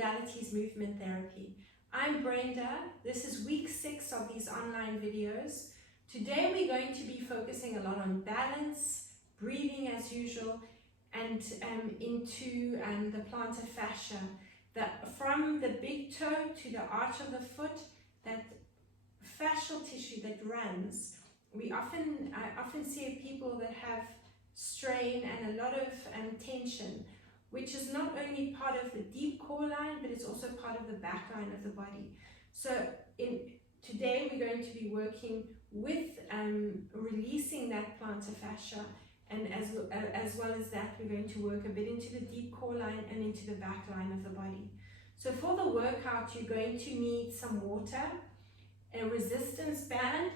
Modalities Movement Therapy. I'm Brenda. This is week 6 of these online videos. Today we're going to be focusing a lot on balance, breathing as usual, and into the plantar fascia. From the big toe to the arch of the foot, that fascial tissue that runs. I often see people that have strain and a lot of tension, which is not only part of the deep core line, but it's also part of the back line of the body. So today we're going to be working with releasing that plantar fascia, and as well as that, we're going to work a bit into the deep core line and into the back line of the body. So for the workout, you're going to need some water, a resistance band,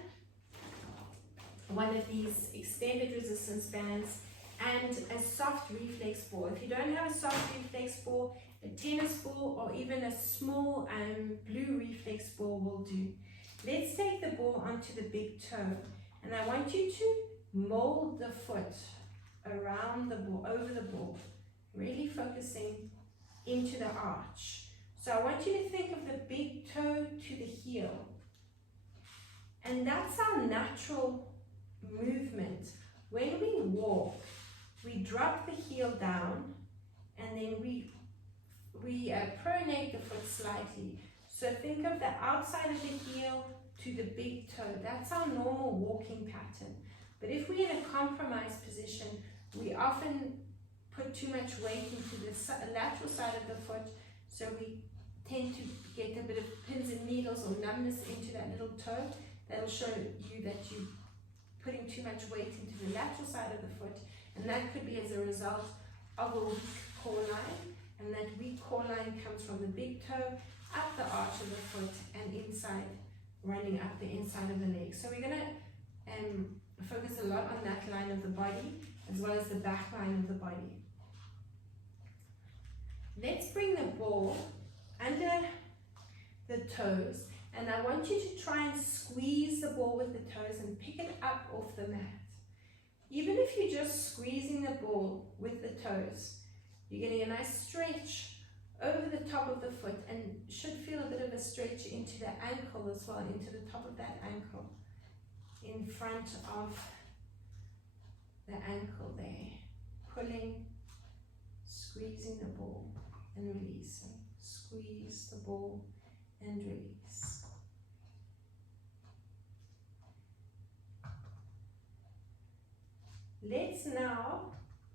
one of these extended resistance bands, and a soft reflex ball. If you don't have a soft reflex ball, a tennis ball or even a small blue reflex ball will do. Let's take the ball onto the big toe, and I want you to mold the foot around the ball, over the ball, really focusing into the arch. So I want you to think of the big toe to the heel, and that's our natural movement. When we walk, we drop the heel down, and then we pronate the foot slightly. So think of the outside of the heel to the big toe. That's our normal walking pattern. But if we're in a compromised position, we often put too much weight into the lateral side of the foot, so we tend to get a bit of pins and needles or numbness into that little toe. That'll show you that you're putting too much weight into the lateral side of the foot, and that could be as a result of a weak core line, and that weak core line comes from the big toe up the arch of the foot and inside, running up the inside of the leg. So we're going to focus a lot on that line of the body as well as the back line of the body. Let's bring the ball under the toes, and I want you to try and squeeze the ball with the toes and pick it up off the mat. Even if you're just squeezing the ball with the toes, you're getting a nice stretch over the top of the foot, and should feel a bit of a stretch into the ankle as well, into the top of that ankle, in front of the ankle there. Pulling, squeezing the ball and releasing. Squeeze the ball and release. Let's now,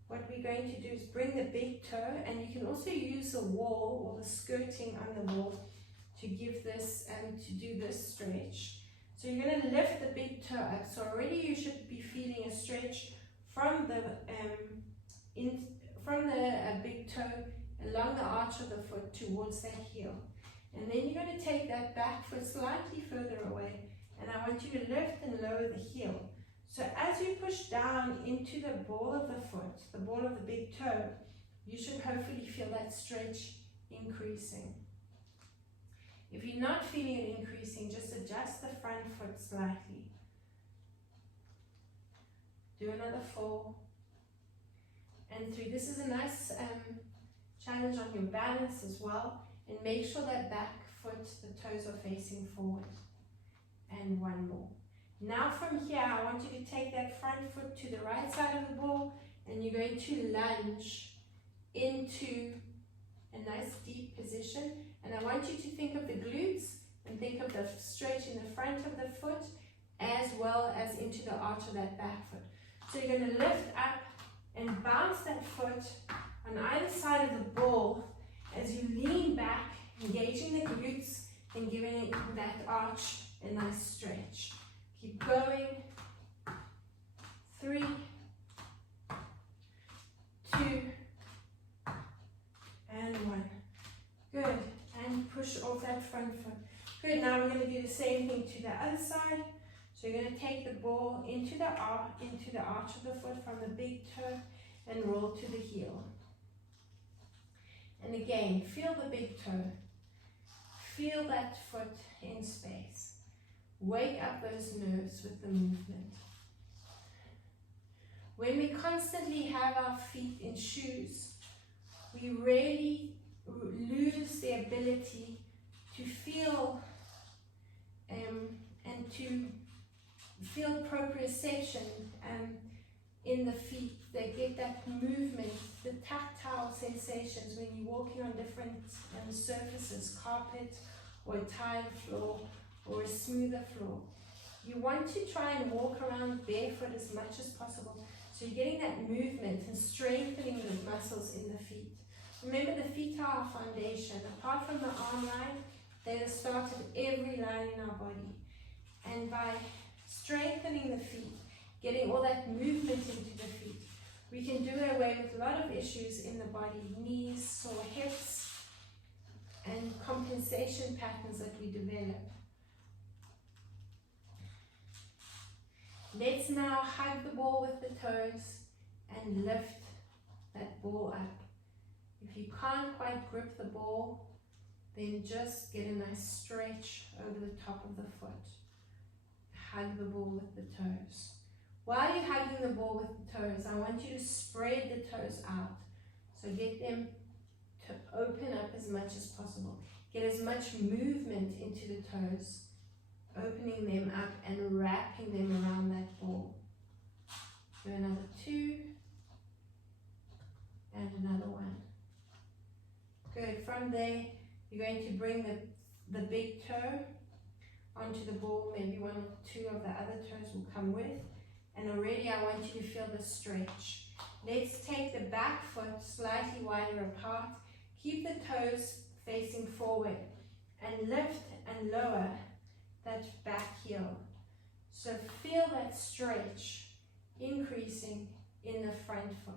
what we're going to do is bring the big toe, and you can also use the wall or the skirting on the wall to give this to do this stretch. So you're going to lift the big toe up. So already you should be feeling a stretch from the big toe along the arch of the foot towards that heel. And then you're going to take that back foot slightly further away, and I want you to lift and lower the heel. So as you push down into the ball of the foot, the ball of the big toe, you should hopefully feel that stretch increasing. If you're not feeling it increasing, just adjust the front foot slightly. Do another 4 and 3. This is a nice challenge on your balance as well, and make sure that back foot, the toes are facing forward. And 1 more. Now from here, I want you to take that front foot to the right side of the ball, and you're going to lunge into a nice deep position. And I want you to think of the glutes and think of the stretch in the front of the foot as well as into the arch of that back foot. So you're going to lift up and bounce that foot on either side of the ball as you lean back, engaging the glutes and giving that arch a nice stretch. Keep going. 3, 2, and 1. Good. And push off that front foot. Good. Now we're going to do the same thing to the other side. So you're going to take the ball into the arch of the foot from the big toe and roll to the heel. And again, feel the big toe. Feel that foot in space. Wake up those nerves with the movement. When we constantly have our feet in shoes, we really lose the proprioception in the feet. They get that movement, the tactile sensations when you're walking on different surfaces, carpet or a tiled floor or a smoother floor. You want to try and walk around barefoot as much as possible. So you're getting that movement and strengthening the muscles in the feet. Remember, the feet are our foundation. Apart from the arm line, they're the start of every line in our body. And by strengthening the feet, getting all that movement into the feet, we can do away with a lot of issues in the body, knees, sore hips, and compensation patterns that we develop. Let's now hug the ball with the toes and lift that ball up. If you can't quite grip the ball, then just get a nice stretch over the top of the foot. Hug the ball with the toes. While you're hugging the ball with the toes, I want you to spread the toes out. So get them to open up as much as possible. Get as much movement into the toes, opening them up and wrapping them around that ball. Do another 2 and another 1. Good. From there, you're going to bring the big toe onto the ball. Maybe 1 or 2 of the other toes will come with. And already I want you to feel the stretch. Let's take the back foot slightly wider apart. Keep the toes facing forward and lift and lower that back heel. So feel that stretch increasing in the front foot.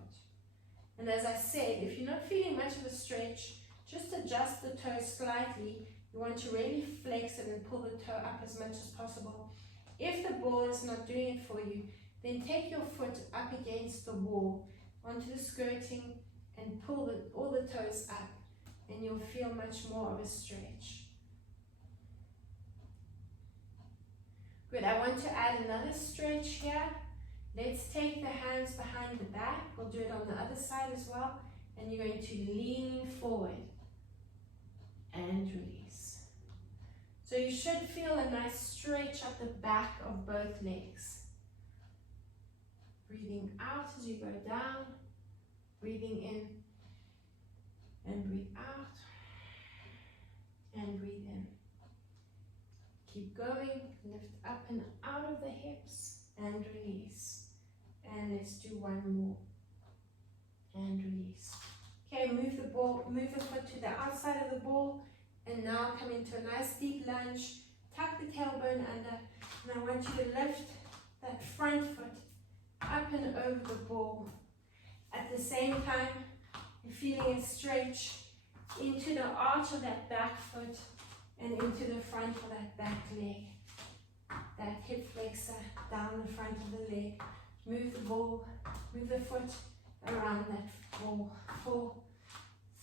And as I said, if you're not feeling much of a stretch, just adjust the toe slightly. You want to really flex it and pull the toe up as much as possible. If the ball is not doing it for you, then take your foot up against the wall onto the skirting and pull all the toes up, and you'll feel much more of a stretch. Good, I want to add another stretch here. Let's take the hands behind the back. We'll do it on the other side as well. And you're going to lean forward and release. So you should feel a nice stretch up the back of both legs. Breathing out as you go down, breathing in, and breathe out, and breathe in. Keep going, lift up and out of the hips, and release. And let's do 1 more, and release. Okay, move the foot to the outside of the ball, and now come into a nice deep lunge. Tuck the tailbone under, and I want you to lift that front foot up and over the ball. At the same time, you're feeling a stretch into the arch of that back foot and into the front of that back leg. That hip flexor down the front of the leg. Move the foot around that ball. 4,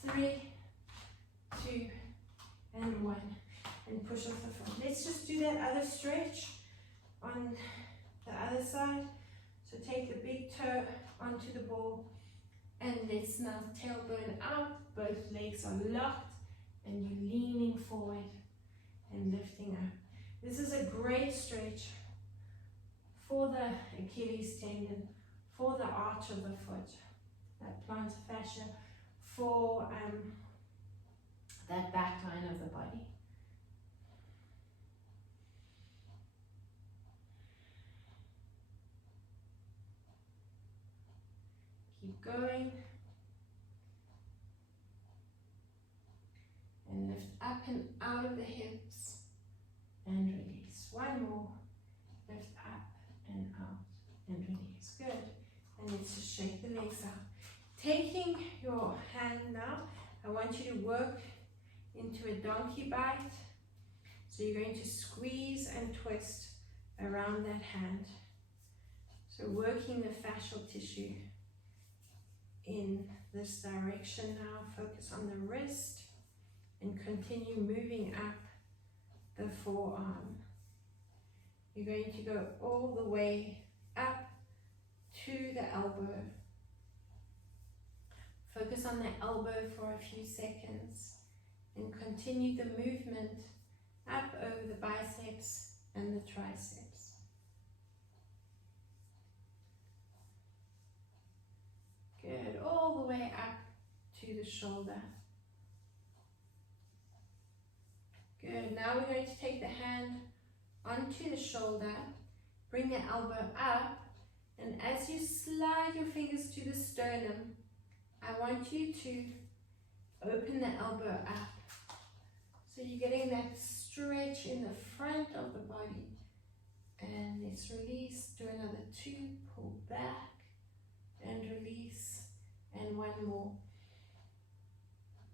3, 2, and 1. And push off the foot. Let's just do that other stretch on the other side. So take the big toe onto the ball, and let's now tailbone out. Both legs are locked, and you're leaning forward and lifting up. This is a great stretch for the Achilles tendon, for the arch of the foot, that plantar fascia, for that back line of the body. Keep going. And lift up and out of the hips and release. 1 more. Lift up and out and release. Good. And let's just shake the legs out. Taking your hand now, I want you to work into a donkey bite. So you're going to squeeze and twist around that hand. So working the fascial tissue in this direction now. Focus on the wrist and continue moving up the forearm. You're going to go all the way up to the elbow. Focus on the elbow for a few seconds and continue the movement up over the biceps and the triceps. Good, all the way up to the shoulder. Good, now we're going to take the hand onto the shoulder, bring the elbow up, and as you slide your fingers to the sternum, I want you to open the elbow up. So you're getting that stretch in the front of the body. And let's release, do another 2, pull back and release, and 1 more,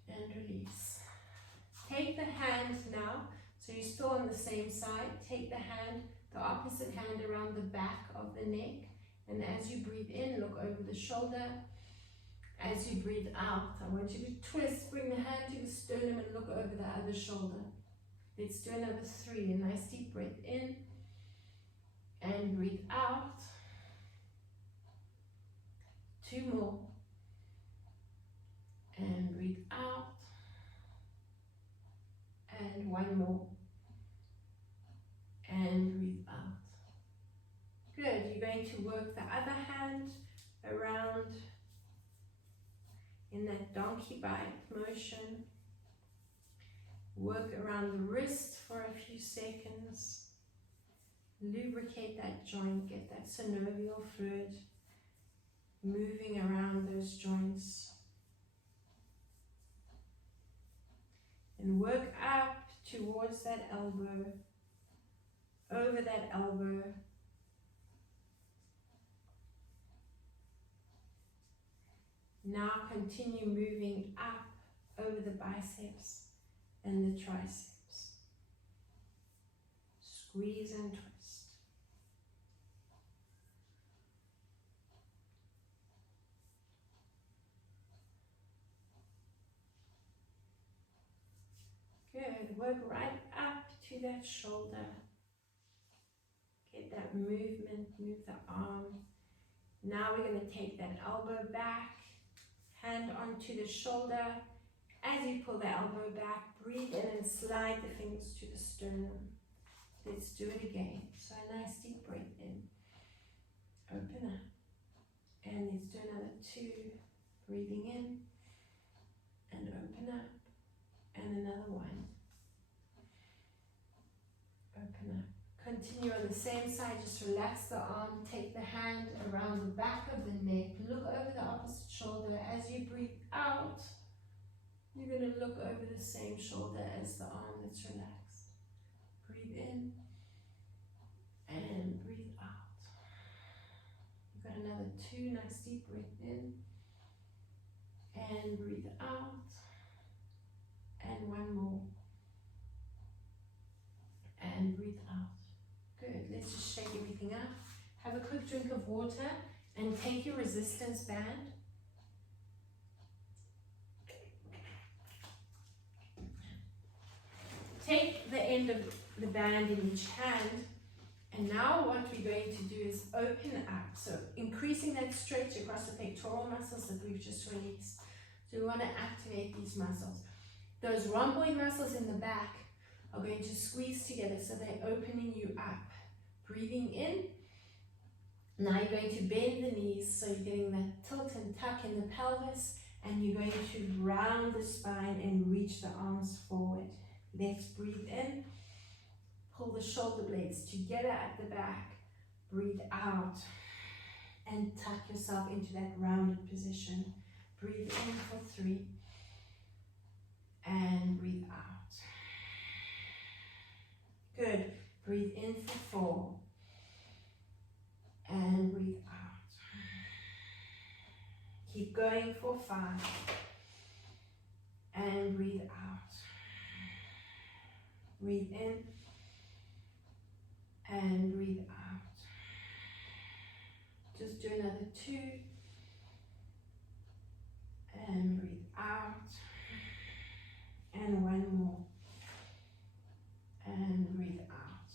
and release. Take the hand now, so you're still on the same side, take the hand, the opposite hand around the back of the neck, and as you breathe in, look over the shoulder. As you breathe out, I want you to twist, bring the hand to the sternum and look over the other shoulder. Let's do another 3, a nice deep breath in, and breathe out. 2 more, and breathe out, and 1 more, and breathe out. Good, you're going to work the other hand around in that donkey bite motion. Work around the wrist for a few seconds. Lubricate that joint, get that synovial fluid moving around those joints. And work up towards that elbow, over that elbow. Now continue moving up over the biceps and the triceps. Squeeze and twist. Good, work right up to that shoulder. Get that movement, move the arm. Now we're going to take that elbow back, hand onto the shoulder. As you pull the elbow back, breathe in and slide the fingers to the sternum. Let's do it again. So a nice deep breath in. Open up. And let's do another 2. Breathing in and open up. And another 1. Open up. Continue on the same side, just relax the arm, take the hand around the back of the neck, look over the opposite shoulder. As you breathe out, you're going to look over the same shoulder as the arm that's relaxed. Breathe in and breathe out. You've got another 2, nice deep breath in and breathe out. And 1 more. And breathe out. Good. Let's just shake everything up. Have a quick drink of water and take your resistance band. Take the end of the band in each hand. And now what we're going to do is open up. So increasing that stretch across the pectoral muscles that we've just released. So we want to activate these muscles. Those rhomboid muscles in the back are going to squeeze together, so they're opening you up. Breathing in. Now you're going to bend the knees, so you're getting that tilt and tuck in the pelvis, and you're going to round the spine and reach the arms forward. Let's breathe in. Pull the shoulder blades together at the back. Breathe out and tuck yourself into that rounded position. Breathe in for 3. And breathe out. Good. Breathe in for 4. And breathe out. Keep going for 5. And breathe out. Breathe in. And breathe out. Just do another 2. And breathe out. And 1 more. And breathe out.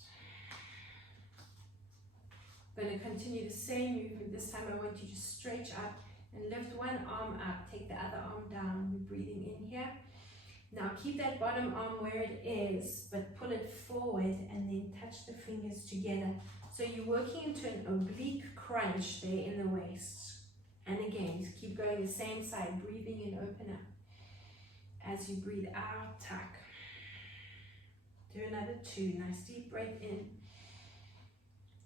I'm going to continue the same movement. This time I want you to stretch up and lift one arm up. Take the other arm down. We're breathing in here. Now keep that bottom arm where it is, but pull it forward and then touch the fingers together. So you're working into an oblique crunch there in the waist. And again, just keep going the same side, breathing in, open up. As you breathe out, tuck. Do another 2, nice deep breath in.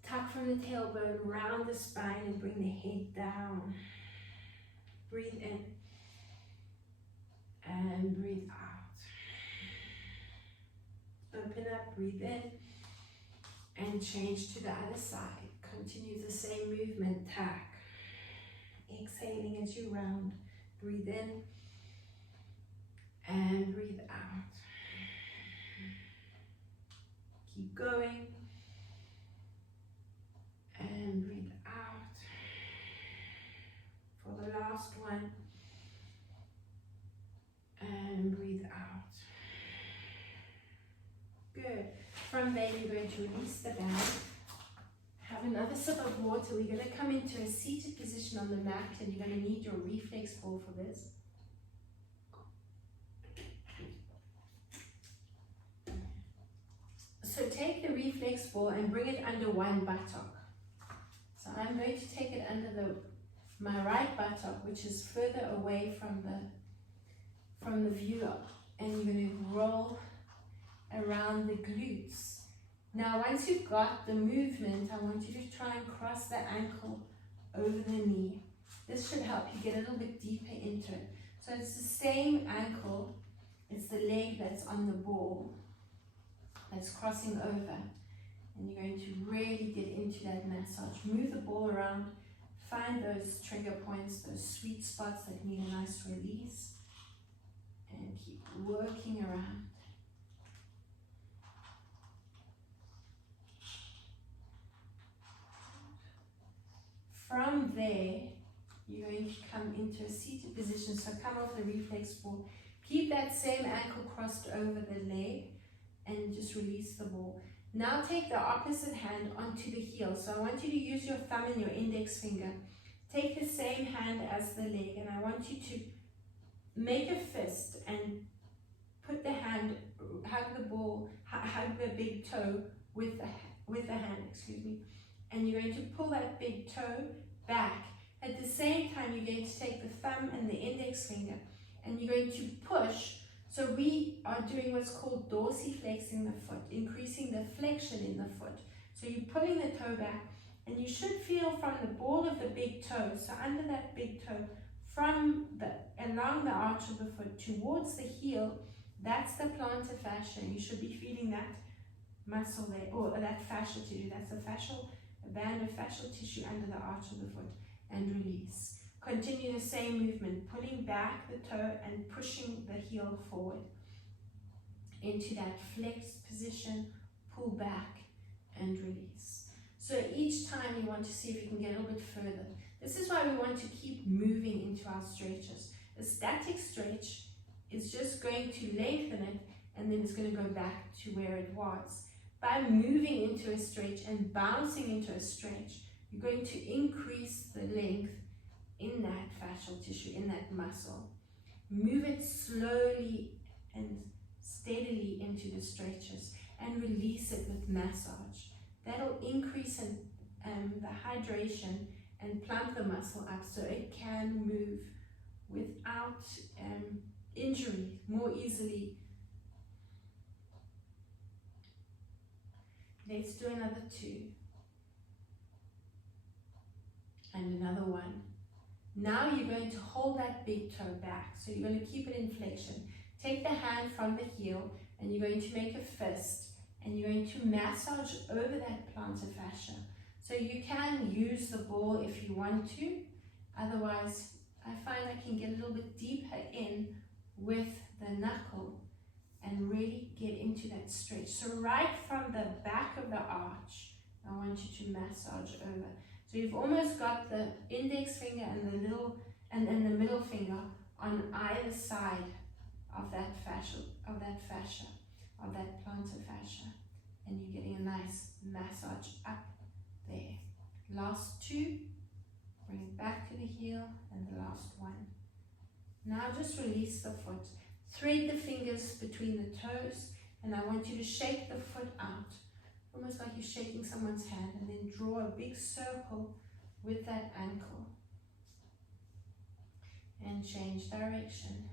Tuck from the tailbone, round the spine and bring the head down. Breathe in and breathe out. Open up, breathe in and change to the other side. Continue the same movement, tuck. Exhaling as you round. Breathe in and breathe out. Keep going and breathe out. For the last one, and breathe out. Good. From there, you're going to release the band. Have another sip of water. We're going to come into a seated position on the mat, and you're going to need your reflex ball for this. So take the reflex ball and bring it under one buttock. So I'm going to take it under my right buttock, which is further away from the view, and you're going to roll around the glutes. Now once you've got the movement, I want you to try and cross the ankle over the knee. This should help you get a little bit deeper into it. So it's the same ankle, it's the leg that's on the ball that's crossing over, and you're going to really get into that massage. Move the ball around, find those trigger points, those sweet spots that need a nice release, and keep working around. From there, you're going to come into a seated position, so come off the reflex ball. Keep that same ankle crossed over the leg and just release the ball. Now take the opposite hand onto the heel. So I want you to use your thumb and your index finger. Take the same hand as the leg, and I want you to make a fist and put the hand, hug the ball, hug the big toe with the hand, excuse me. And you're going to pull that big toe back. At the same time, you're going to take the thumb and the index finger, and you're going to push. So we are doing what's called dorsiflexing the foot, increasing the flexion in the foot. So you're pulling the toe back, and you should feel from the ball of the big toe, so under that big toe, along the arch of the foot towards the heel, that's the plantar fascia. You should be feeling that muscle there, or that fascial tissue. That's a band of fascial tissue under the arch of the foot, and release. Continue the same movement, pulling back the toe and pushing the heel forward into that flexed position, pull back and release. So each time you want to see if you can get a little bit further. This is why we want to keep moving into our stretches. A static stretch is just going to lengthen it, and then it's going to go back to where it was. By moving into a stretch and bouncing into a stretch, you're going to increase the length in that fascial tissue, in that muscle. Move it slowly and steadily into the stretches, and release it with massage. That'll increase the hydration and plump the muscle up so it can move without injury more easily. Let's do another 2. And another 1. Now you're going to hold that big toe back. So you're going to keep it in flexion. Take the hand from the heel, and you're going to make a fist, and you're going to massage over that plantar fascia. So you can use the ball if you want to. Otherwise, I find I can get a little bit deeper in with the knuckle and really get into that stretch. So right from the back of the arch, I want you to massage over. So you've almost got the index finger and the middle finger on either side of that fascia, of that plantar fascia, and you're getting a nice massage up there. Last 2, bring it back to the heel, and the last 1. Now just release the foot. Thread the fingers between the toes, and I want you to shake the foot out, almost like you're shaking someone's hand, and then draw a big circle with that ankle. and change direction.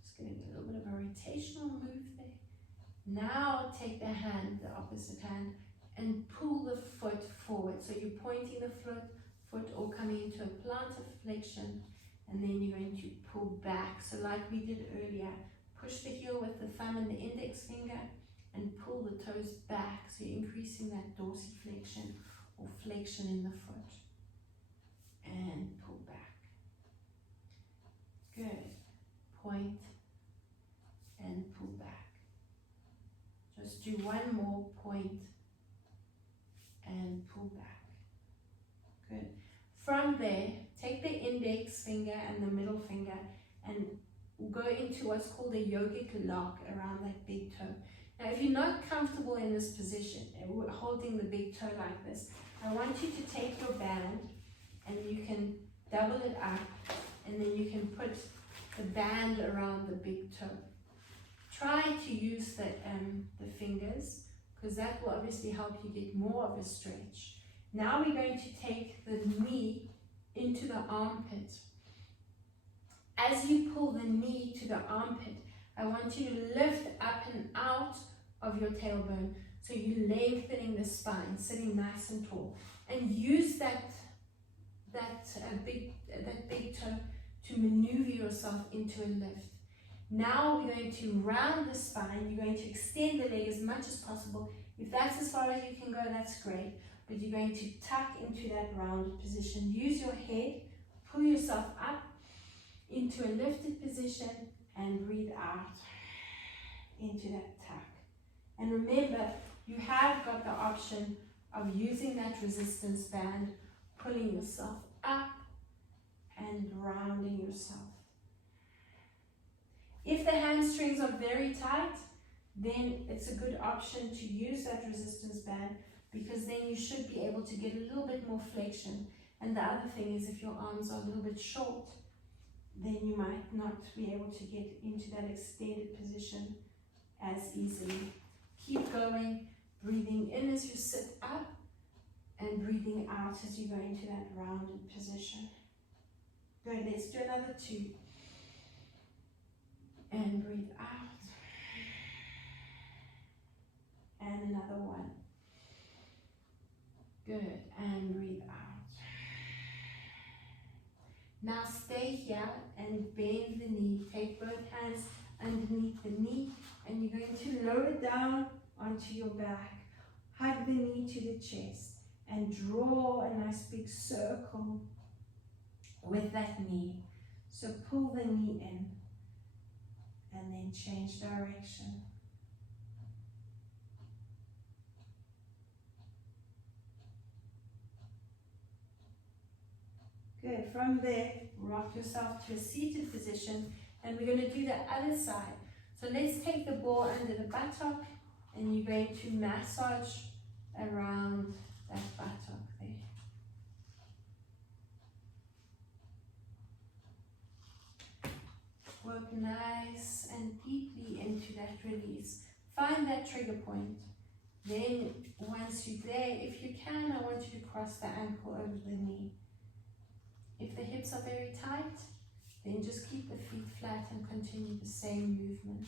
Just getting a little bit of a rotational move there. Now take the hand, the opposite hand, and pull the foot forward. So you're pointing the foot or coming into a plantar flexion, and then you're going to pull back. So like we did earlier, push the heel with the thumb and the index finger and pull the toes back. So you're increasing that dorsiflexion or flexion in the foot. And pull back. Good. Point and pull back. Just do one more point and pull back. Good. From there, take the index finger and the middle finger and go into what's called a yogic lock around that big toe. Now, if you're not comfortable in this position, holding the big toe like this, I want you to take your band and you can double it up, and then you can put the band around the big toe. Try to use the fingers, because that will obviously help you get more of a stretch. Now we're going to take the knee into the armpit. As you pull the knee to the armpit, I want you to lift up and out of your tailbone. So you're lengthening the spine, sitting nice and tall. And use that big toe to maneuver yourself into a lift. Now we're going to round the spine. You're going to extend the leg as much as possible. If that's as far as you can go, that's great. But you're going to tuck into that rounded position. Use your head, pull yourself up into a lifted position, and breathe out into that tuck. And remember, you have got the option of using that resistance band, pulling yourself up and rounding yourself. If the hamstrings are very tight, then it's a good option to use that resistance band, because then you should be able to get a little bit more flexion. And the other thing is, if your arms are a little bit short, then you might not be able to get into that extended position as easily. Keep going, breathing in as you sit up and breathing out as you go into that rounded position. Good, let's do another 2. And breathe out. And another 1. Good, and breathe out. Now stay here and bend the knee. Take both hands underneath the knee, and you're going to lower down onto your back. Hug the knee to the chest and draw a nice big circle with that knee. So pull the knee in and then change direction. Good. From there, rock yourself to a seated position, and we're going to do the other side. So let's take the ball under the buttock, and you're going to massage around that buttock there. Work nice and deeply into that release. Find that trigger point. Then once you're there, if you can, I want you to cross the ankle over the knee. If the hips are very tight, then just keep the feet flat and continue the same movement.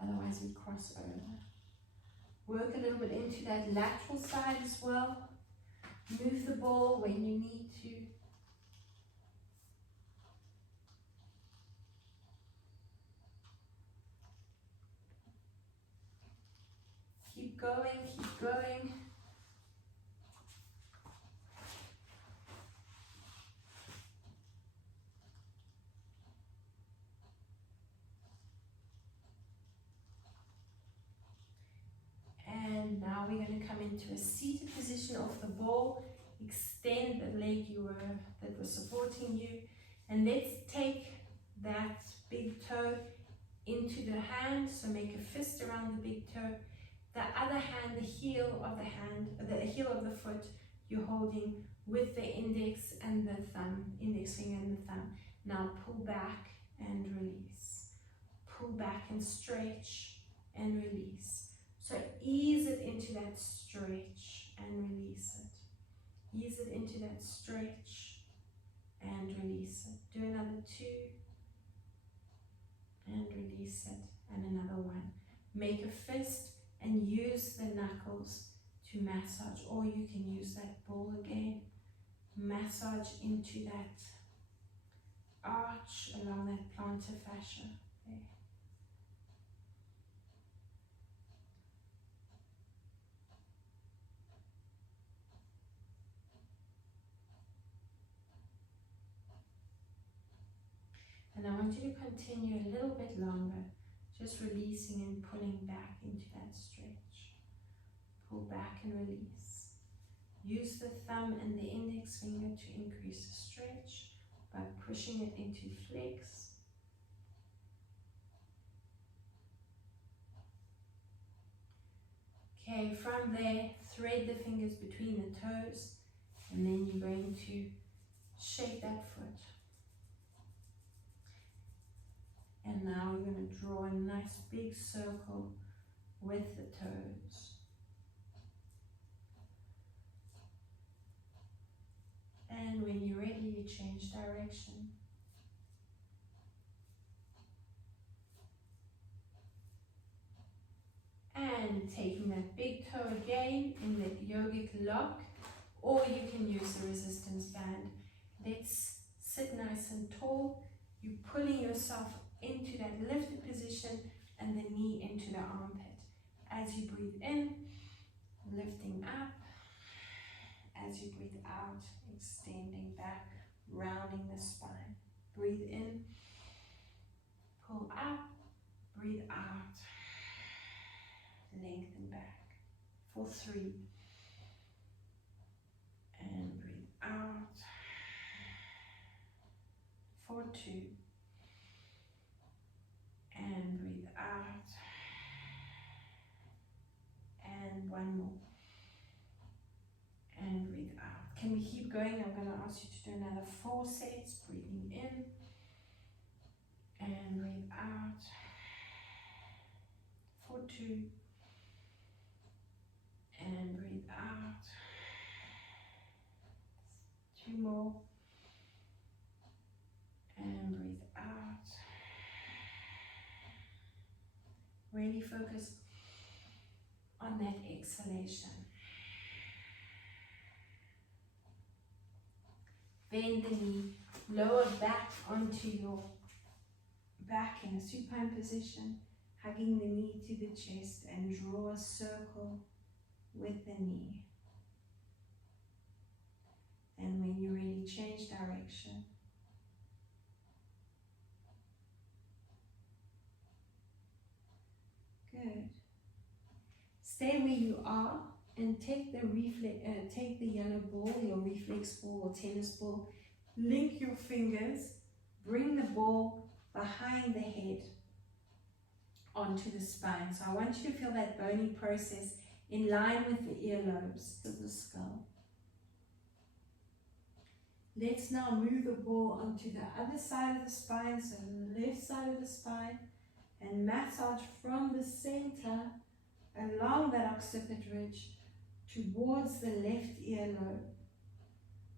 Otherwise we cross over. Work a little bit into that lateral side as well. Move the ball when you need to. Keep going, keep going. And now we're going to come into a seated position off the ball. Extend the leg that was supporting you. And let's take that big toe into the hand. So make a fist around the big toe. The other hand, the heel of the hand, the heel of the foot, you're holding with the index and the thumb, index finger and the thumb. Now pull back and release. Pull back and stretch and release. So ease it into that stretch and release it. Ease it into that stretch and release it. Do another 2 and release it, and another 1. Make a fist and use the knuckles to massage, or you can use that ball again. Massage into that arch along that plantar fascia. There. And I want you to continue a little bit longer, just releasing and pulling back into that stretch. Pull back and release. Use the thumb and the index finger to increase the stretch by pushing it into flex. Okay, from there, thread the fingers between the toes, and then you're going to shake that foot. And now we're going to draw a nice big circle with the toes. And when you're ready, you change direction. And taking that big toe again in the yogic lock, or you can use the resistance band. Let's sit nice and tall. You're pulling yourself into that lifted position and the knee into the armpit. As you breathe in, lifting up. As you breathe out, extending back, rounding the spine. Breathe in, pull up, breathe out, lengthen back for 3. And breathe out for 2. And breathe out. And 1 more. And breathe out. Can we keep going? I'm going to ask you to do another 4 sets. Breathing in. And breathe out. For 2. And breathe out. 2 more. And breathe out. Really focus on that exhalation. Bend the knee, lower back onto your back in a supine position, hugging the knee to the chest, and draw a circle with the knee. And when you're ready, change direction. Good. Stay where you are and take the yellow ball, your reflex ball or tennis ball. Link your fingers. Bring the ball behind the head onto the spine. So I want you to feel that bony process in line with the earlobes of the skull. Let's now move the ball onto the other side of the spine, so the left side of the spine, and massage from the center along that occiput ridge towards the left earlobe.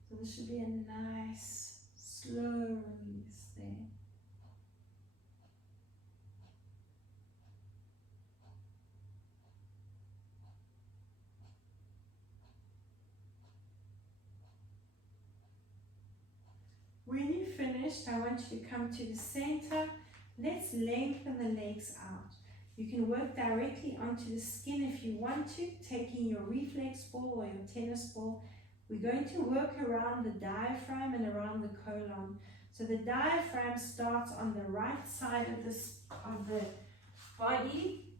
So this should be a nice, slow release there. When you're finished, I want you to come to the center. Let's lengthen the legs out. You can work directly onto the skin if you want to, taking your reflex ball or your tennis ball. We're going to work around the diaphragm and around the colon. So the diaphragm starts on the right side of the body.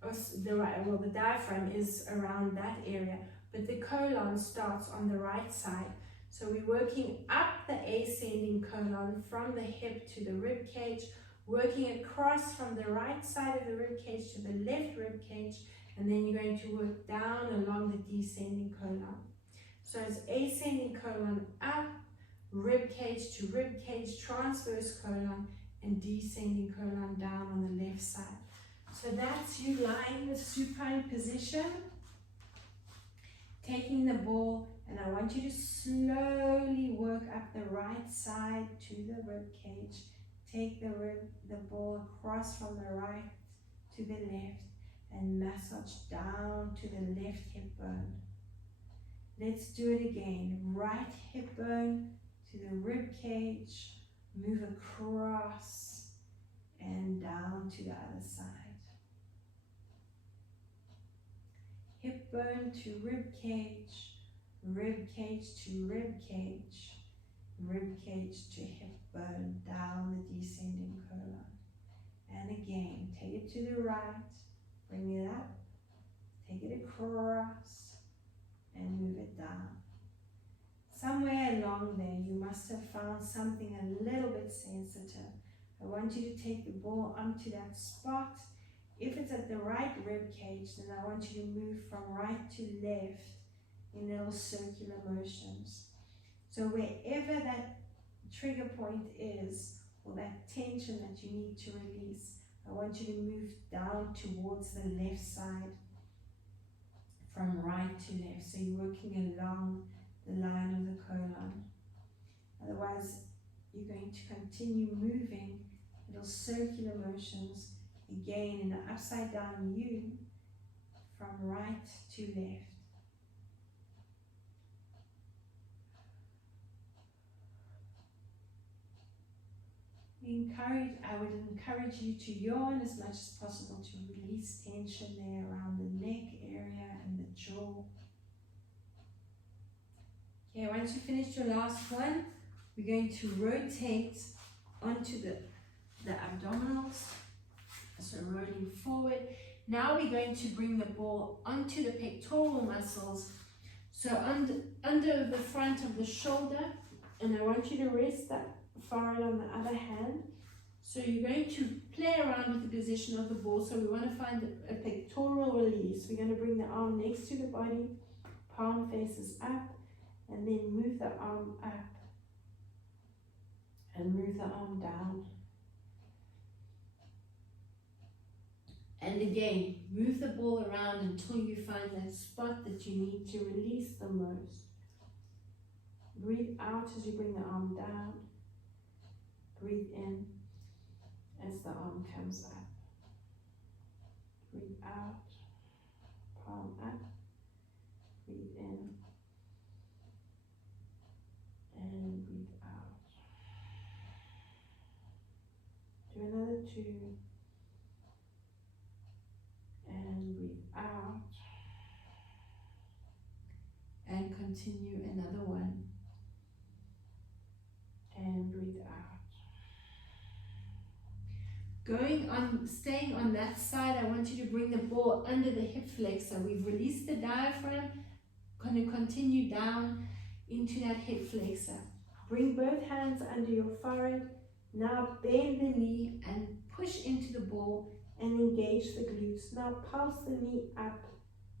The diaphragm is around that area, but the colon starts on the right side. So we're working up the ascending colon from the hip to the rib cage, working across from the right side of the rib cage to the left rib cage, and then you're going to work down along the descending colon. So it's ascending colon up, rib cage to rib cage, transverse colon, and descending colon down on the left side. So that's you lying in the supine position. taking the ball, and I want you to slowly work up the right side to the rib cage. Take the ball across from the right to the left and massage down to the left hip bone. Let's do it again. Right hip bone to the rib cage, move across and down to the other side. Hip bone to rib cage to rib cage to hip bone, down the descending colon. And again, take it to the right, bring it up, take it across, and move it down. Somewhere along there, you must have found something a little bit sensitive. I want you to take the ball onto that spot. If it's at the right rib cage, then I want you to move from right to left in little circular motions. So wherever that trigger point is, or that tension that you need to release, I want you to move down towards the left side, from right to left. So you're working along the line of the colon. Otherwise, you're going to continue moving little circular motions, again in an upside down U, from right to left. I would encourage you to yawn as much as possible to release tension there around the neck area and the jaw. Okay, once you finish your last one, we're going to rotate onto the abdominals. So rolling forward. Now we're going to bring the ball onto the pectoral muscles. So under the front of the shoulder, and I want you to rest that forehead on the other hand. So you're going to play around with the position of the ball. So we want to find a pectoral release. We're going to bring the arm next to the body, palm faces up, and then move the arm up and move the arm down. And again, move the ball around until you find that spot that you need to release the most. Breathe out as you bring the arm down. Breathe in as the arm comes up. Breathe out, palm up. Breathe in and breathe out. Do another 2. And breathe out. And continue another 1. And breathe out. Staying on that side, I want you to bring the ball under the hip flexor. We've released the diaphragm, going to continue down into that hip flexor. Bring both hands under your forehead. Now bend the knee and push into the ball and engage the glutes. Now pulse the knee up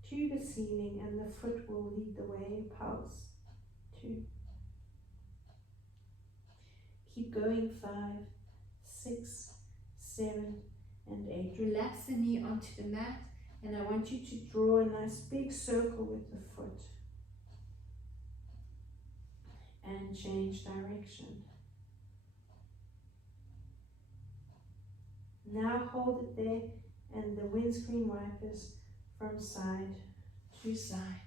to the ceiling and the foot will lead the way. Pulse. 2. Keep going. 5, 6, 7, and 8. Relax the knee onto the mat, and I want you to draw a nice big circle with the foot and change direction. Now hold it there and the windscreen wipers from side to side.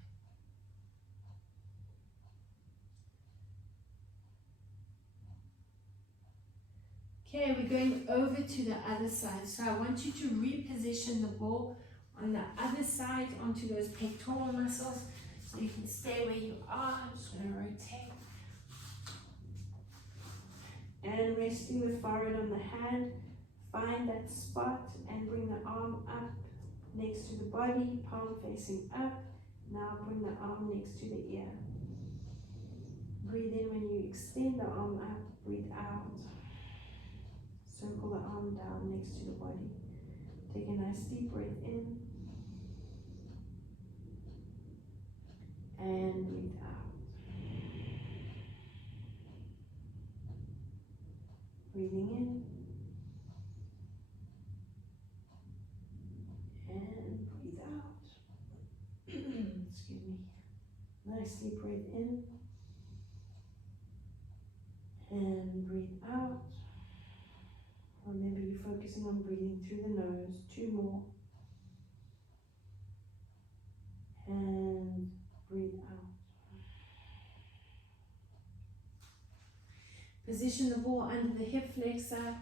Okay, we're going over to the other side. So I want you to reposition the ball on the other side onto those pectoral muscles. So you can stay where you are. I'm just going to rotate. And resting the forehead on the hand. Find that spot and bring the arm up next to the body, palm facing up. Now bring the arm next to the ear. Breathe in when you extend the arm up, breathe out. Circle the arm down next to the body. Take a nice deep breath in. And breathe out. Breathing in. And breathe out. Excuse me. nice deep breath in and breathe out. Remember, you're focusing on breathing through the nose. 2 more. And breathe out. Position the ball under the hip flexor.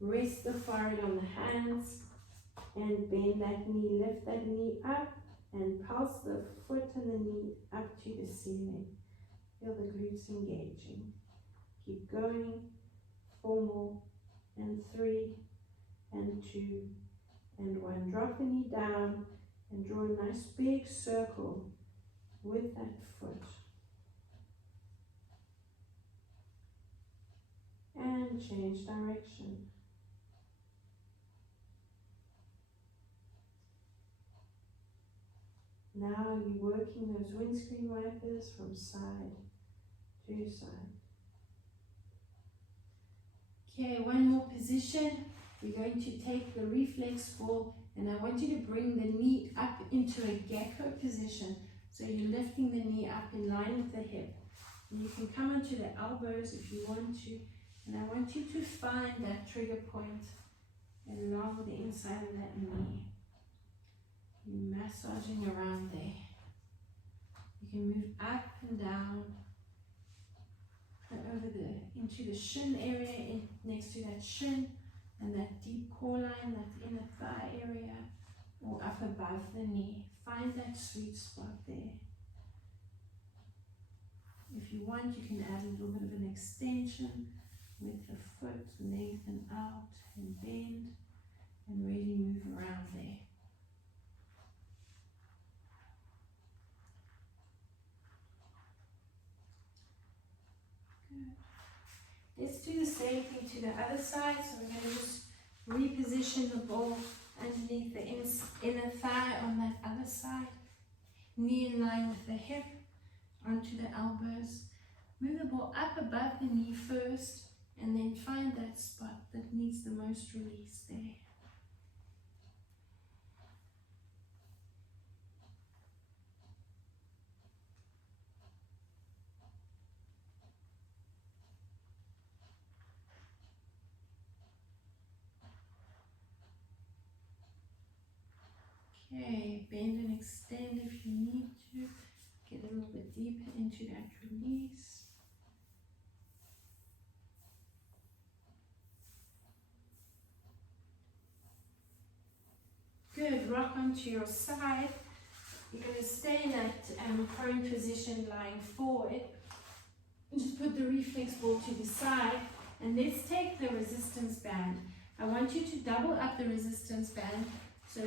Rest the forehead on the hands. And bend that knee. Lift that knee up. And pulse the foot and the knee up to the ceiling. Feel the glutes engaging. Keep going. 4 more. And 3. And 2. And 1. Drop the knee down. And draw a nice big circle with that foot. And change direction. Now you're working those windscreen wipers from side to side. Okay, 1 more position. We're going to take the reflex ball, and I want you to bring the knee up into a gecko position. So you're lifting the knee up in line with the hip. And you can come onto the elbows if you want to. And I want you to find that trigger point along the inside of that knee. You're massaging around there. You can move up and down over into the shin area, next to that shin, and that deep core line, that inner thigh area, or up above the knee. Find that sweet spot there. If you want, you can add a little bit of an extension with the foot, lengthen out and bend, and really move around there. Good. Let's do the same thing to the other side. So we're going to just reposition the ball underneath the inner thigh on that other side. Knee in line with the hip, onto the elbows. Move the ball up above the knee first, and then find that spot that needs the most release there. Okay, bend and extend if you need to. Get a little bit deeper into that release. Good, rock onto your side. You're going to stay in that prone position, lying forward. Just put the reflex ball to the side, and let's take the resistance band. I want you to double up the resistance band, so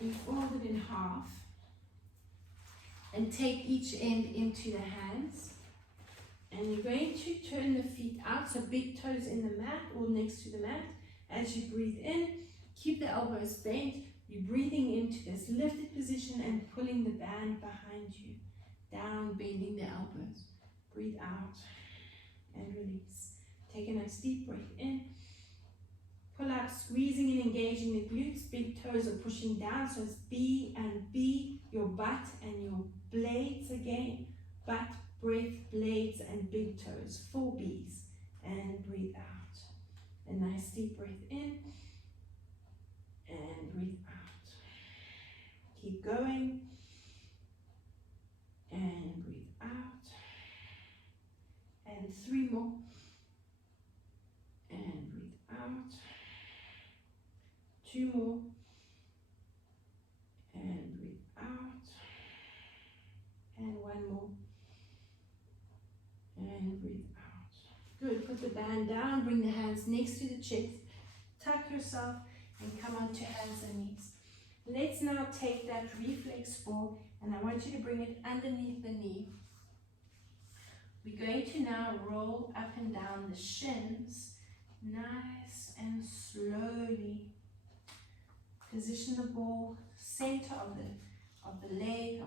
you fold it in half, and take each end into the hands. And you're going to turn the feet out, so big toes in the mat or next to the mat. As you breathe in, keep the elbows bent. You're breathing into this lifted position and pulling the band behind you. Down, bending the elbows. Breathe out and release. Take a nice deep breath in. Pull up, squeezing and engaging the glutes. Big toes are pushing down, so it's B and B, your butt and your blades again. Butt, breath, blades, and big toes. 4 B's. And breathe out. A nice deep breath in. And breathe out. Keep going. And breathe out. And 3 more. And breathe out. 2 more. And breathe out. And 1 more. And breathe out. Good. Put the band down. Bring the hands next to the chest. Tuck yourself and come onto hands and knees. Let's now take that reflex ball, and I want you to bring it underneath the knee. We're going to now roll up and down the shins, nice and slowly. Position the ball center of the leg,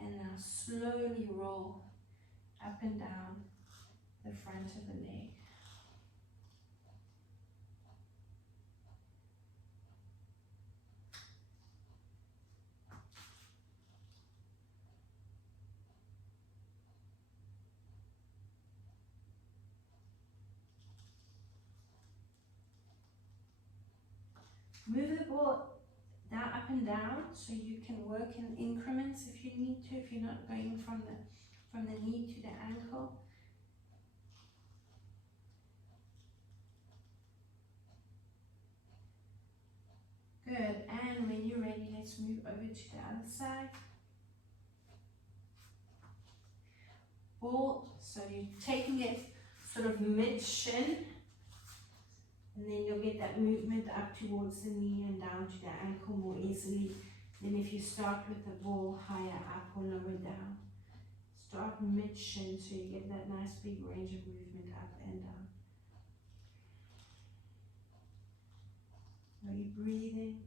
and now slowly roll up and down the front of the leg. Move the ball down, up and down, so you can work in increments if you need to, if you're not going from the knee to the ankle. Good, and when you're ready, let's move over to the other side. Ball, so you're taking it sort of mid-shin, and then you'll get that movement up towards the knee and down to the ankle more easily than if you start with the ball higher up or lower down. Start mid-shin so you get that nice big range of movement up and down. Are you breathing?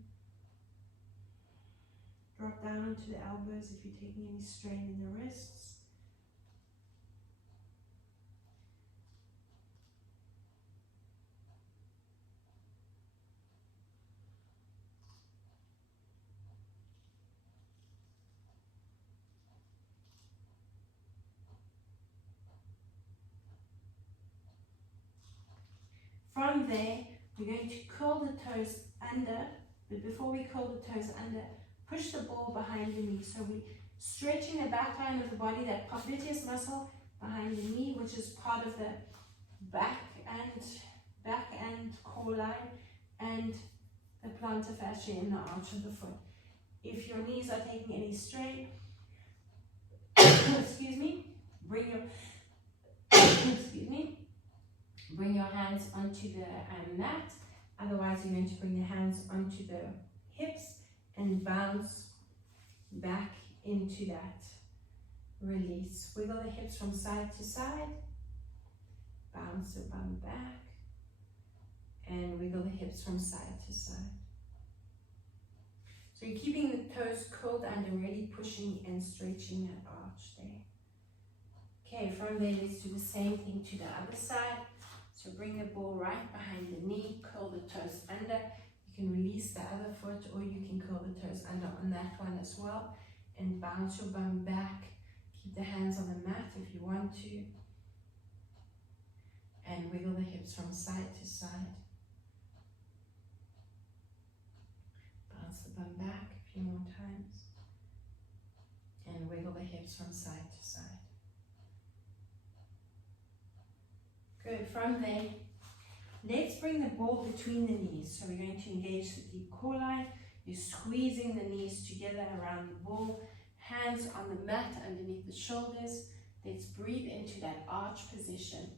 Drop down onto the elbows if you're taking any strain in the wrists. From there, we're going to curl the toes under, but before we curl the toes under, push the ball behind the knee. So we're stretching the back line of the body, that popliteus muscle behind the knee, which is part of the back and core line, and the plantar fascia in the arch of the foot. If your knees are taking any strain, excuse me, bring your hands onto the mat. Otherwise, you're going to bring your hands onto the hips and bounce back into that release. Wiggle the hips from side to side, bounce the bum back, and wiggle the hips from side to side. So you're keeping the toes curled under, really pushing and stretching that arch there. Okay, from there, let's do the same thing to the other side. So bring the ball right behind the knee, curl the toes under. You can release the other foot, or you can curl the toes under on that one as well, and bounce your bum back. Keep the hands on the mat if you want to, and wiggle the hips from side to side. Bounce the bum back a few more times, and wiggle the hips from side to side. Good, from there, let's bring the ball between the knees. So we're going to engage the deep core line. You're squeezing the knees together around the ball, hands on the mat underneath the shoulders. Let's breathe into that arch position.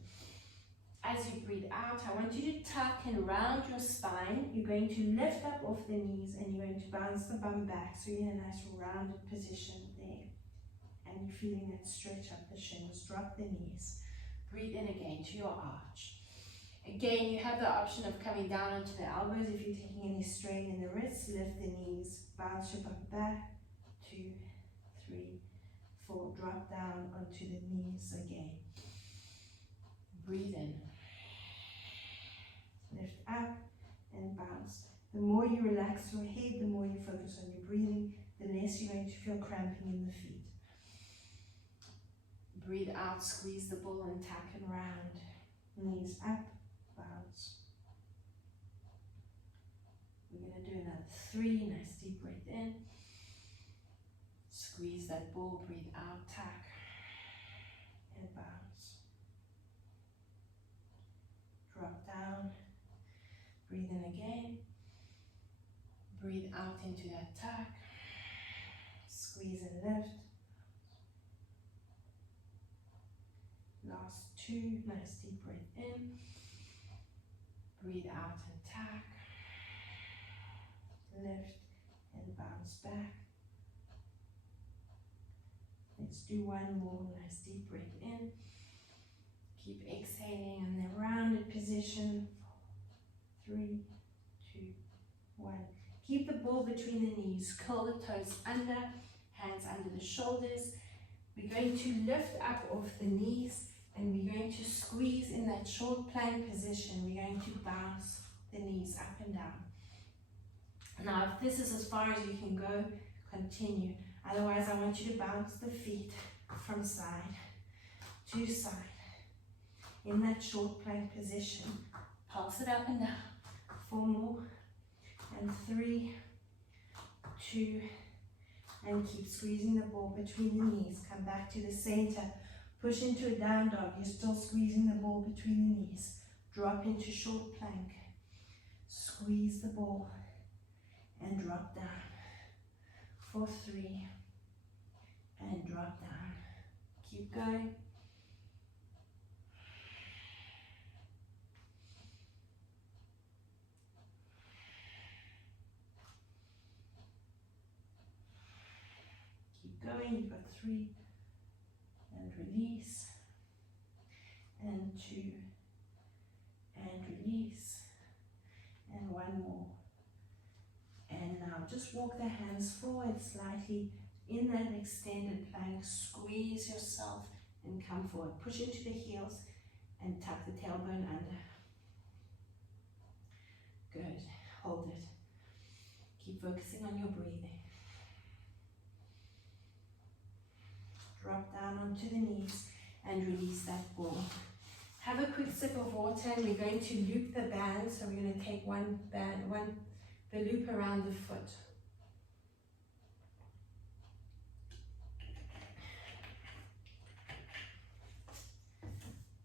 As you breathe out, I want you to tuck and round your spine. You're going to lift up off the knees, and you're going to bounce the bum back, so you're in a nice rounded position there. And you're feeling that stretch up the shins. Drop the knees. Breathe in again to your arch. Again, you have the option of coming down onto the elbows if you're taking any strain in the wrists. Lift the knees, bounce your bum back. 2, 3, 4. Drop down onto the knees again. Breathe in. Lift up and bounce. The more you relax your head, the more you focus on your breathing, the less you're going to feel cramping in the feet. Breathe out, squeeze the ball and tuck and round. Knees up, bounce. We're going to do another 3. Nice deep breath in. Squeeze that ball, breathe out, tuck and bounce. Drop down. Breathe in again. Breathe out into that tuck. Squeeze and lift. Last 2, nice deep breath in. Breathe out and tuck. Lift and bounce back. Let's do one more, nice deep breath in. Keep exhaling in the rounded position. 4, 3, 2, 1. Keep the ball between the knees. Curl the toes under, hands under the shoulders. We're going to lift up off the knees, and we're going to squeeze in that short plank position. We're going to bounce the knees up and down. Now, if this is as far as you can go, continue. Otherwise, I want you to bounce the feet from side to side in that short plank position. Pulse it up and down. 4 more. and 3, 2, and keep squeezing the ball between the knees. Come back to the center. Push into a down dog. You're still squeezing the ball between the knees. Drop into short plank. Squeeze the ball and drop down. For 3 and drop down. Keep going. Keep going. You've got 3 and release, and 2 and release, and 1 more. And now just walk the hands forward slightly in that extended plank. Squeeze yourself and come forward. Push into the heels and tuck the tailbone under. Good. Hold it. Keep focusing on your breathing. Drop down onto the knees and release that ball. Have a quick sip of water, and we're going to loop the band. So we're going to take the loop around the foot.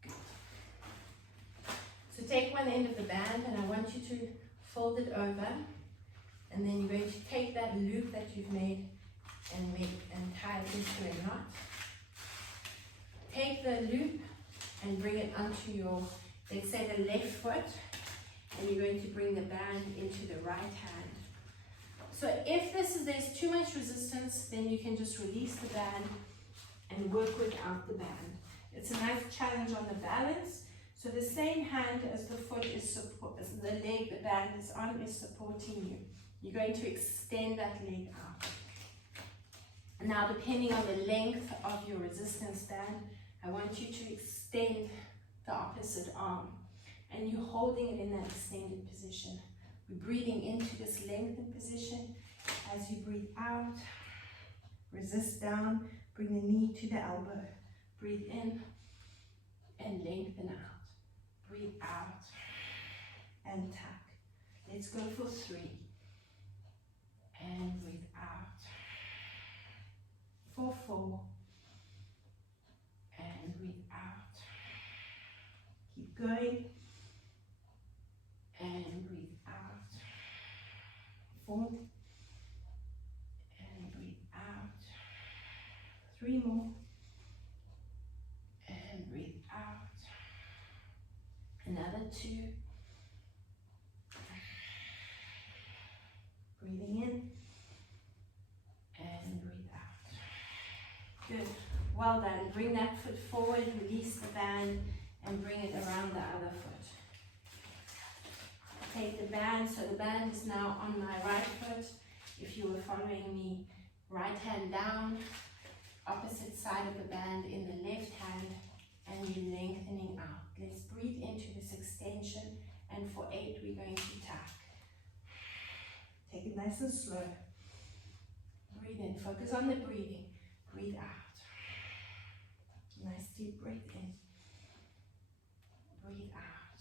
Good. So take one end of the band, and I want you to fold it over, and then you're going to take that loop that you've made and tie it into a knot. Take the loop and bring it onto your, let's say, the left foot, and you're going to bring the band into the right hand. So if there's too much resistance, then you can just release the band and work without the band. It's a nice challenge on the balance. So the same hand as the foot is as the leg the band is on is supporting you. You're going to extend that leg out. Now, depending on the length of your resistance band, I want you to extend the opposite arm, and you're holding it in that extended position. We're breathing into this lengthened position. As you breathe out, resist down, bring the knee to the elbow. Breathe in and lengthen out. Breathe out and tuck. Let's go for 3. And breathe out. For 4. And breathe out. Keep going. And breathe out. 4. And breathe out. 3 more. And breathe out. Another 2. Breathing in. And breathe out. Good. Well done. Bring that foot forward, release the band, and bring it around the other foot. Take the band, so the band is now on my right foot. If you were following me, right hand down, opposite side of the band in the left hand, and you're lengthening out. Let's breathe into this extension, and for 8, we're going to tuck. Take it nice and slow. Breathe in, focus on the breathing. Breathe out. Nice deep breath in. Breathe out.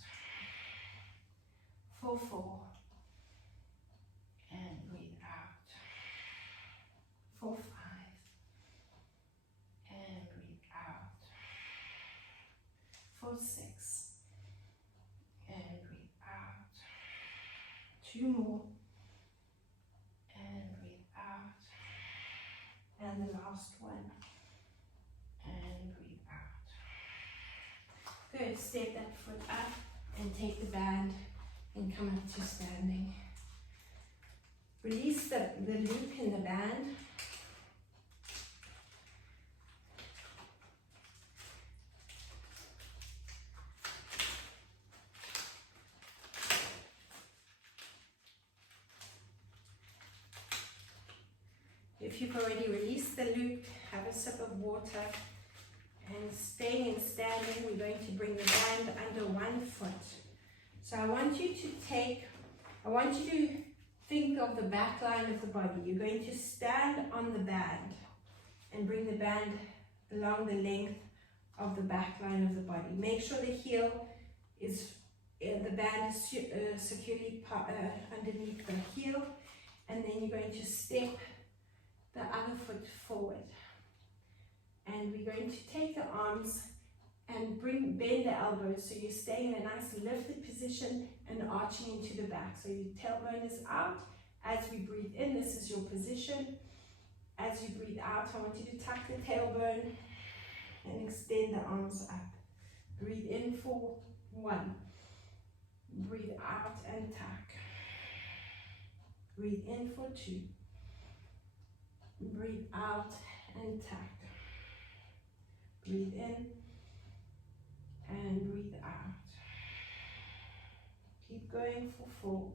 For 4. And breathe out. For 5. And breathe out. For 6. And breathe out. 2 more. And breathe out. And the last one. And breathe out. Good. Step that foot up and take the band and come up to standing. Release the loop in the band. If you've already released the loop, have a sip of water, and staying in standing, we're going to bring the band under 1 foot. So I want you to think of the back line of the body. You're going to stand on the band and bring the band along the length of the back line of the body. Make sure the heel is the band is securely underneath the heel, and then you're going to step the other foot forward. And we're going to take the arms and bend the elbows so you stay in a nice lifted position and arching into the back. So your tailbone is out. As we breathe in, this is your position. As you breathe out, I want you to tuck the tailbone and extend the arms up. Breathe in for 1. Breathe out and tuck. Breathe in for 2. Breathe out and tuck. Breathe in and breathe out. Keep going for 4.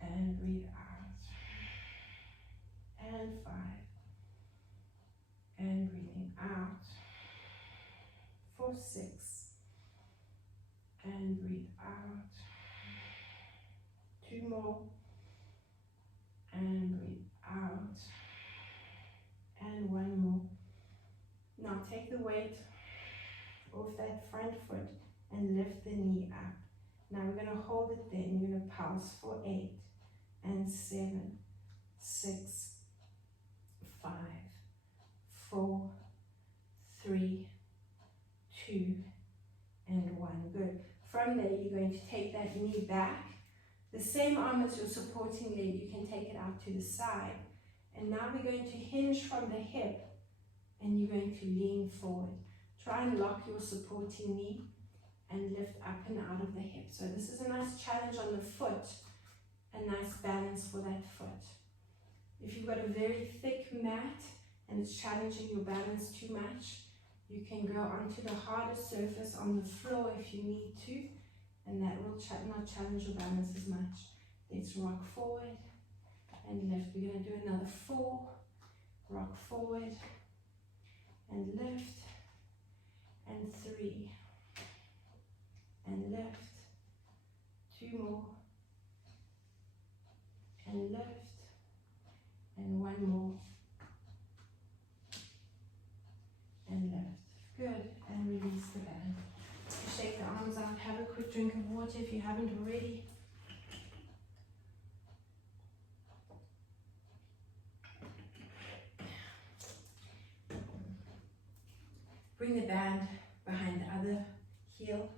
And breathe out. And 5. And breathing out. For 6. And breathe out. 2 more. And breathe out. And 1 more. Now take the weight off that front foot and lift the knee up. Now we're going to hold it there and you're going to pulse for 8 and 7, 6, 5, 4, 3, 2, and 1. Good. From there, you're going to take that knee back. The same arm as your supporting leg, you can take it out to the side. And now we're going to hinge from the hip and you're going to lean forward. Try and lock your supporting knee and lift up and out of the hip. So this is a nice challenge on the foot, a nice balance for that foot. If you've got a very thick mat and it's challenging your balance too much, you can go onto the harder surface on the floor if you need to, and that will not challenge your balance as much. Let's rock forward and lift. We're going to do another 4, rock forward and lift, and 3, and lift, 2 more, and lift, and 1 more, and lift. Good, and release the band. Shake the arms out, have a quick drink of water if you haven't already. Bring the band behind the other heel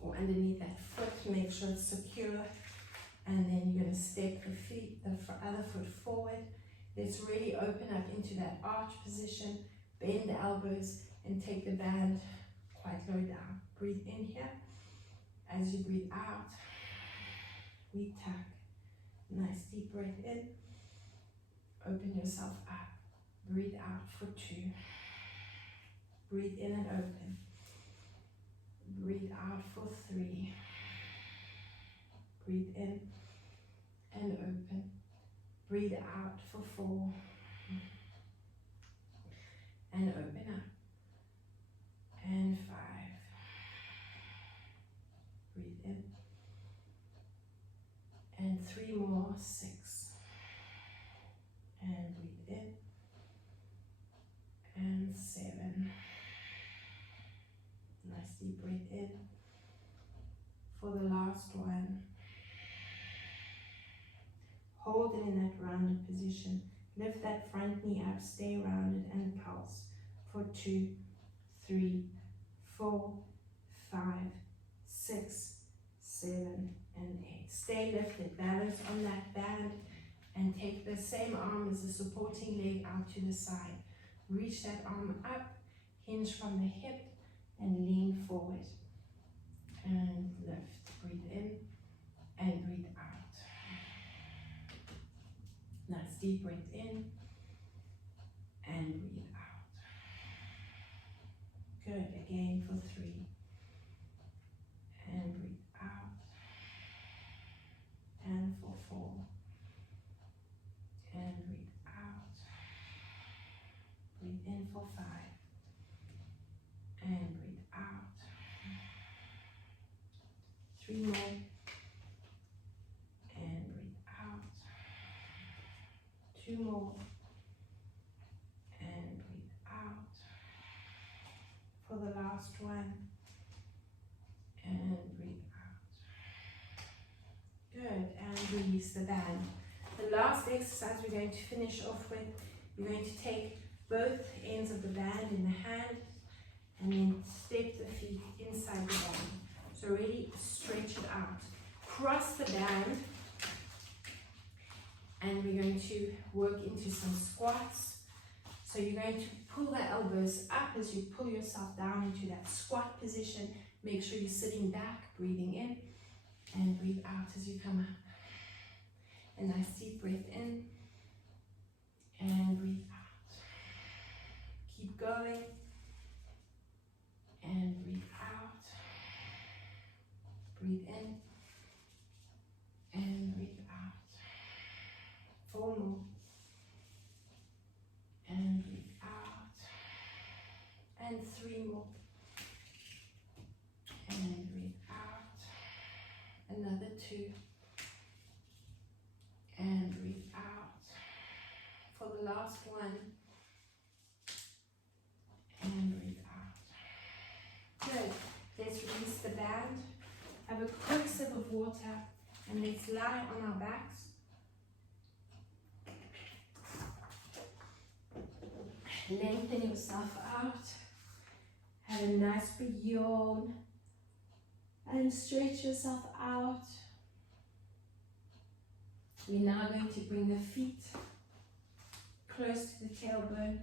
or underneath that foot, make sure it's secure, and then you're going to step the other foot forward. Let's really open up into that arch position, bend the elbows, and take the band quite low down. Breathe in here. As you breathe out, we tuck. Nice deep breath in. Open yourself up. Breathe out for 2. Breathe in and open. Breathe out for 3. Breathe in and open. Breathe out for 4. And open up. And 5. Breathe in. And 3 more. 6. And breathe in. And 7. Nice deep breath in. For the last one, hold it in that rounded position. Lift that front knee up, stay rounded and pulse for 2, 3, 4, 5, 6, 7, and 8. Stay lifted, balance on that band, and take the same arm as the supporting leg out to the side. Reach that arm up, hinge from the hip, and lean forward. And lift, breathe in, and breathe out. Nice deep breath in, and breathe out. Good, again for 3. And breathe out. And for 4. And breathe out. Breathe in for 5. And breathe out. 3 more. And breathe out. 2 more. And breathe out. For the last one. And breathe release the band. The last exercise we're going to finish off with, we're going to take both ends of the band in the hand and then step the feet inside the band. So really stretch it out. Cross the band, and we're going to work into some squats. So you're going to pull the elbows up as you pull yourself down into that squat position. Make sure you're sitting back, breathing in, and breathe out as you come up. A nice deep breath in, and breathe out. Keep going, and breathe out. Breathe in, and breathe out. 4 more. And breathe out. And 3 more. And breathe out. Another 2. And breathe out. For the last one. And breathe out. Good. Let's release the band. Have a quick sip of water, and let's lie on our backs. Lengthen yourself out. Have a nice big yawn. And stretch yourself out. We're now going to bring the feet close to the tailbone.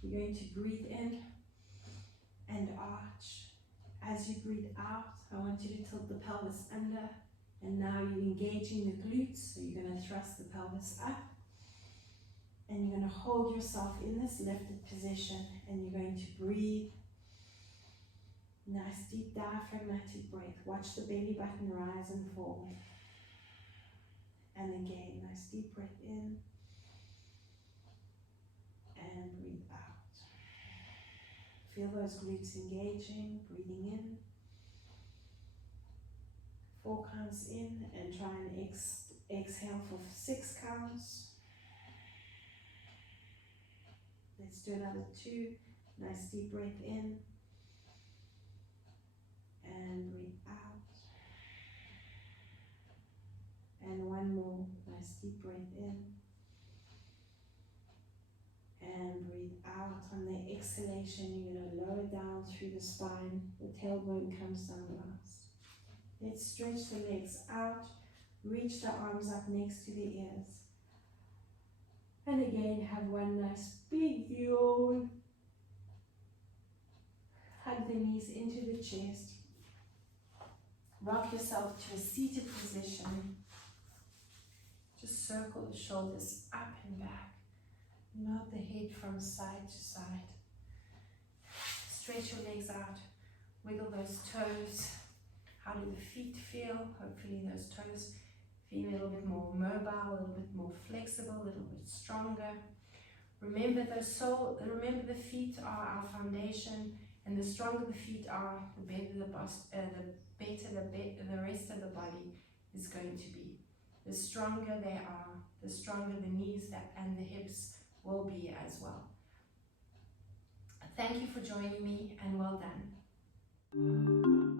You're going to breathe in and arch. As you breathe out, I want you to tilt the pelvis under, and now you're engaging the glutes, so you're going to thrust the pelvis up, and you're going to hold yourself in this lifted position, and you're going to breathe. Nice deep diaphragmatic breath. Watch the belly button rise and fall. And again, nice deep breath in, and breathe out. Feel those glutes engaging, breathing in. 4 counts in, and try and exhale for 6 counts. Let's do another 2. Nice deep breath in, and breathe out. And 1 more. Nice deep breath in, and breathe out. On the exhalation, you're going to lower down through the spine. The tailbone comes down last. Let's stretch the legs out. Reach the arms up next to the ears. And again, have one nice big yawn. Hug the knees into the chest. Rock yourself to a seated position. Just circle the shoulders up and back. Nod the head from side to side. Stretch your legs out. Wiggle those toes. How do the feet feel? Hopefully those toes feel a little bit more mobile, a little bit more flexible, a little bit stronger. Remember the feet are our foundation, and the stronger the feet are, the better the rest of the body is going to be. The stronger they are, the stronger the knees and the hips will be as well. Thank you for joining me, and well done.